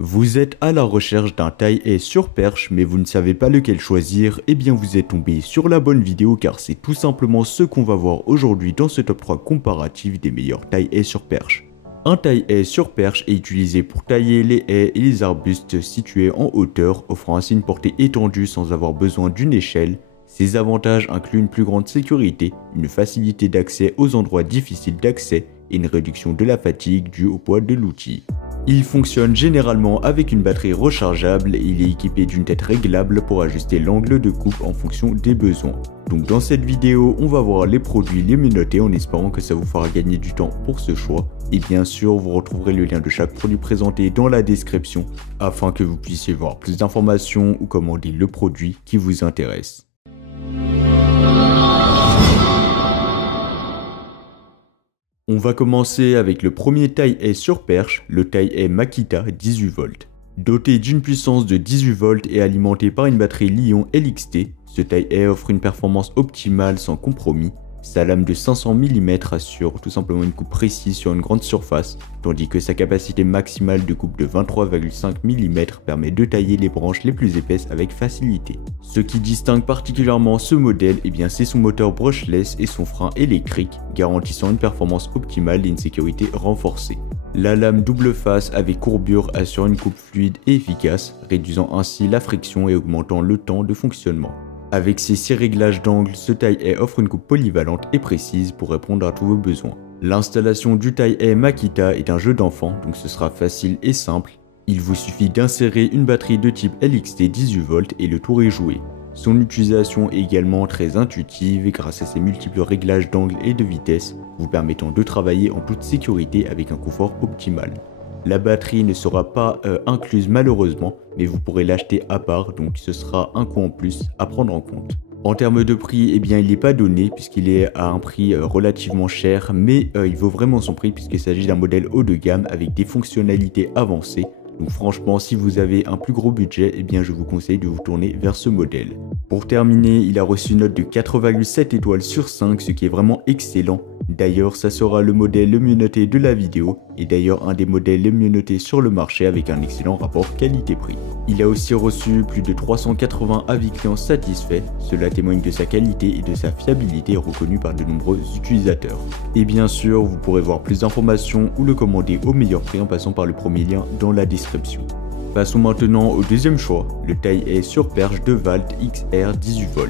Vous êtes à la recherche d'un taille-haie sur perche mais vous ne savez pas lequel choisir, et bien vous êtes tombé sur la bonne vidéo car c'est tout simplement ce qu'on va voir aujourd'hui dans ce top 3 comparatif des meilleurs taille-haies sur perche. Un taille-haie sur perche est utilisé pour tailler les haies et les arbustes situés en hauteur, offrant ainsi une portée étendue sans avoir besoin d'une échelle. Ses avantages incluent une plus grande sécurité, une facilité d'accès aux endroits difficiles d'accès et une réduction de la fatigue due au poids de l'outil. Il fonctionne généralement avec une batterie rechargeable et il est équipé d'une tête réglable pour ajuster l'angle de coupe en fonction des besoins. Donc dans cette vidéo, on va voir les produits les mieux notés en espérant que ça vous fera gagner du temps pour ce choix. Et bien sûr, vous retrouverez le lien de chaque produit présenté dans la description afin que vous puissiez voir plus d'informations ou commander le produit qui vous intéresse. On va commencer avec le premier taille-haie sur perche, le taille-haie Makita 18V. Doté d'une puissance de 18V et alimenté par une batterie Li-ion LXT, ce taille-haie offre une performance optimale sans compromis. Sa lame de 500 mm assure tout simplement une coupe précise sur une grande surface, tandis que sa capacité maximale de coupe de 23,5 mm permet de tailler les branches les plus épaisses avec facilité. Ce qui distingue particulièrement ce modèle, c'est son moteur brushless et son frein électrique, garantissant une performance optimale et une sécurité renforcée. La lame double face avec courbure assure une coupe fluide et efficace, réduisant ainsi la friction et augmentant le temps de fonctionnement. Avec ses 6 réglages d'angle, ce taille-haie offre une coupe polyvalente et précise pour répondre à tous vos besoins. L'installation du taille-haie Makita est un jeu d'enfant, donc ce sera facile et simple. Il vous suffit d'insérer une batterie de type LXT 18V et le tour est joué. Son utilisation est également très intuitive grâce à ses multiples réglages d'angle et de vitesse, vous permettant de travailler en toute sécurité avec un confort optimal. La batterie ne sera pas incluse malheureusement, mais vous pourrez l'acheter à part, donc ce sera un coût en plus à prendre en compte. En termes de prix, il n'est pas donné puisqu'il est à un prix relativement cher, mais il vaut vraiment son prix puisqu'il s'agit d'un modèle haut de gamme avec des fonctionnalités avancées. Donc franchement, si vous avez un plus gros budget, je vous conseille de vous tourner vers ce modèle. Pour terminer, il a reçu une note de 4,7 étoiles sur 5, ce qui est vraiment excellent. D'ailleurs, ça sera le modèle le mieux noté de la vidéo, et d'ailleurs un des modèles les mieux notés sur le marché avec un excellent rapport qualité-prix. Il a aussi reçu plus de 380 avis clients satisfaits, cela témoigne de sa qualité et de sa fiabilité reconnue par de nombreux utilisateurs. Et bien sûr, vous pourrez voir plus d'informations ou le commander au meilleur prix en passant par le premier lien dans la description. Passons maintenant au deuxième choix, le taille-haie sur perche DeWalt XR 18V.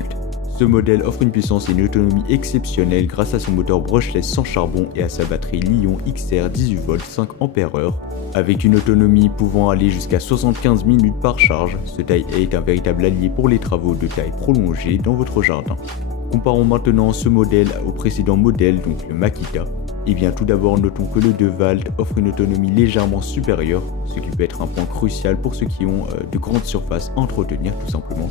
Ce modèle offre une puissance et une autonomie exceptionnelle grâce à son moteur brushless sans charbon et à sa batterie Li-ion XR 18V 5Ah. Avec une autonomie pouvant aller jusqu'à 75 minutes par charge, ce taille-haie est un véritable allié pour les travaux de taille prolongée dans votre jardin. Comparons maintenant ce modèle au précédent modèle, donc le Makita. Tout d'abord, notons que le DeWalt offre une autonomie légèrement supérieure, ce qui peut être un point crucial pour ceux qui ont de grandes surfaces à entretenir tout simplement.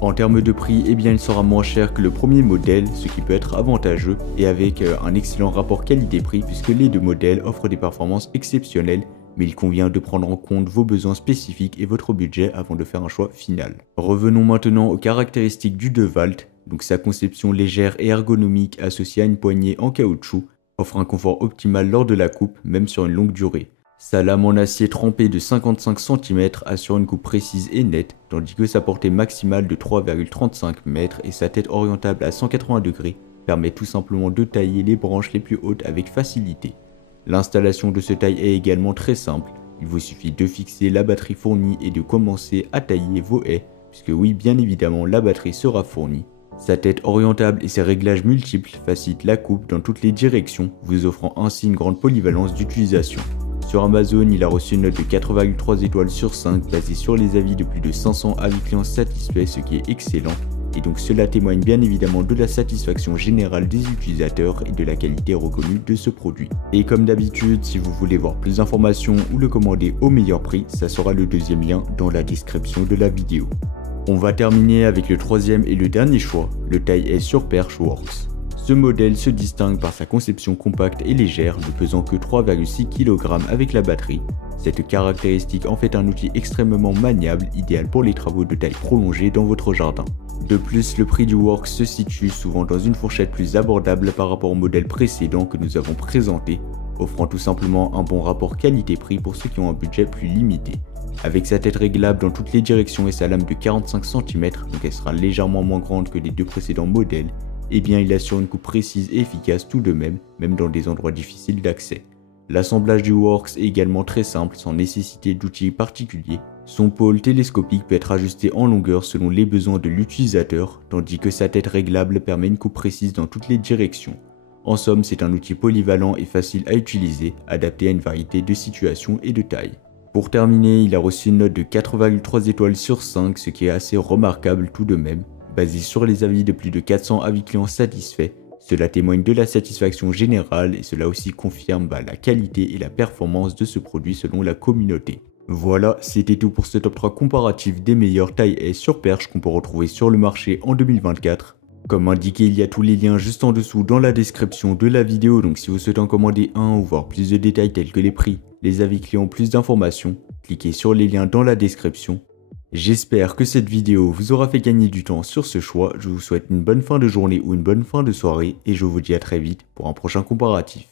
En termes de prix, il sera moins cher que le premier modèle, ce qui peut être avantageux, et avec un excellent rapport qualité-prix puisque les deux modèles offrent des performances exceptionnelles, mais il convient de prendre en compte vos besoins spécifiques et votre budget avant de faire un choix final. Revenons maintenant aux caractéristiques du DeWalt, donc sa conception légère et ergonomique associée à une poignée en caoutchouc offre un confort optimal lors de la coupe, même sur une longue durée. Sa lame en acier trempé de 55 cm assure une coupe précise et nette, tandis que sa portée maximale de 3,35 m et sa tête orientable à 180 degrés permet tout simplement de tailler les branches les plus hautes avec facilité. L'installation de ce taille est également très simple, il vous suffit de fixer la batterie fournie et de commencer à tailler vos haies, puisque oui, bien évidemment, la batterie sera fournie. Sa tête orientable et ses réglages multiples facilitent la coupe dans toutes les directions, vous offrant ainsi une grande polyvalence d'utilisation. Sur Amazon, il a reçu une note de 4,3 étoiles sur 5 basée sur les avis de plus de 500 avis clients satisfaits, ce qui est excellent. Et donc cela témoigne bien évidemment de la satisfaction générale des utilisateurs et de la qualité reconnue de ce produit. Et comme d'habitude, si vous voulez voir plus d'informations ou le commander au meilleur prix, ça sera le deuxième lien dans la description de la vidéo. On va terminer avec le troisième et le dernier choix, le taille-haie sur perche Works. Ce modèle se distingue par sa conception compacte et légère, ne pesant que 3,6 kg avec la batterie. Cette caractéristique en fait un outil extrêmement maniable, idéal pour les travaux de taille prolongée dans votre jardin. De plus, le prix du Works se situe souvent dans une fourchette plus abordable par rapport au modèle précédent que nous avons présenté, offrant tout simplement un bon rapport qualité-prix pour ceux qui ont un budget plus limité. Avec sa tête réglable dans toutes les directions et sa lame de 45 cm, donc elle sera légèrement moins grande que les deux précédents modèles, eh bien il assure une coupe précise et efficace tout de même dans des endroits difficiles d'accès. L'assemblage du Works est également très simple sans nécessiter d'outils particuliers. Son pôle télescopique peut être ajusté en longueur selon les besoins de l'utilisateur, tandis que sa tête réglable permet une coupe précise dans toutes les directions. En somme, c'est un outil polyvalent et facile à utiliser, adapté à une variété de situations et de tailles. Pour terminer, il a reçu une note de 4,3 étoiles sur 5, ce qui est assez remarquable tout de même. Basé sur les avis de plus de 400 avis clients satisfaits, cela témoigne de la satisfaction générale et cela aussi confirme la qualité et la performance de ce produit selon la communauté. Voilà, c'était tout pour ce top 3 comparatif des meilleures tailles haies sur perche qu'on peut retrouver sur le marché en 2024. Comme indiqué, il y a tous les liens juste en dessous dans la description de la vidéo, donc si vous souhaitez en commander un ou voir plus de détails tels que les prix, les avis clients, plus d'informations, cliquez sur les liens dans la description. J'espère que cette vidéo vous aura fait gagner du temps sur ce choix, je vous souhaite une bonne fin de journée ou une bonne fin de soirée et je vous dis à très vite pour un prochain comparatif.